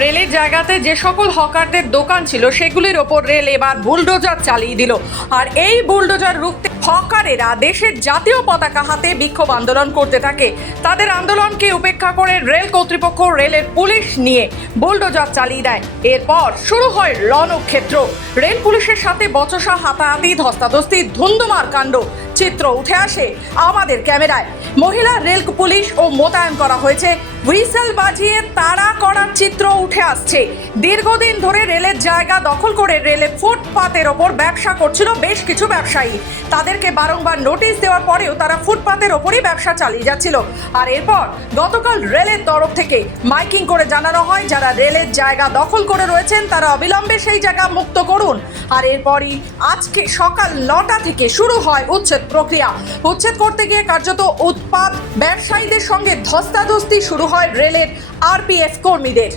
রেলের জায়গাতে যে সকল হকারদের দোকান ছিল সেগুলির ওপর রেল এবার বুলডোজার চালিয়ে দিল। আর এই বুলডোজার রুখতে হকারেরা দেশের জাতীয় পতাকা হাতে বিক্ষোভ আন্দোলন করতে থাকে। তাদের আন্দোলনকে উপেক্ষা করে রেল কর্তৃপক্ষ রেলের পুলিশ নিয়ে বুলডোজার চালিয়ে দেয়। এরপর শুরু হয় রণক্ষেত্র। রেল পুলিশের সাথে বচসা, হাতাহাতি, ধস্তাধস্তি, ধুন্ধুমার কাণ্ড চিত্র উঠে আসে আমাদের ক্যামেরায়। মহিলা রেল পুলিশ ও মোতায়েন করা হয়েছে। হুইসেল বাজিয়ে তাড়া করার চিত্র উঠে আসছে। দীর্ঘদিন ধরে রেলের জায়গা দখল করে রেলের ফুটপাতের ওপর ব্যবসা করছিল বেশ কিছু ব্যবসায়ী। তাদেরকে বারংবার নোটিশ দেওয়ার পরেও তারা ফুটপাতের ওপরই ব্যবসা চালিয়ে যাচ্ছিল। আর এরপর গতকাল রেলের তরফ থেকে মাইকিং করে জানানো হয়, যারা রেলের জায়গা দখল করে রয়েছেন তারা অবিলম্বে সেই জায়গা মুক্ত করুন। আর এরপরই আজকে সকাল 9টা থেকে শুরু হয় উচ্ছেদ প্রক্রিয়া। উচ্ছেদ করতে গিয়ে কার্যত উৎপাত, ব্যবসায়ীদের সঙ্গে ধস্তাধস্তি শুরু হয় রেলের আরপিএফ কর্মীদের।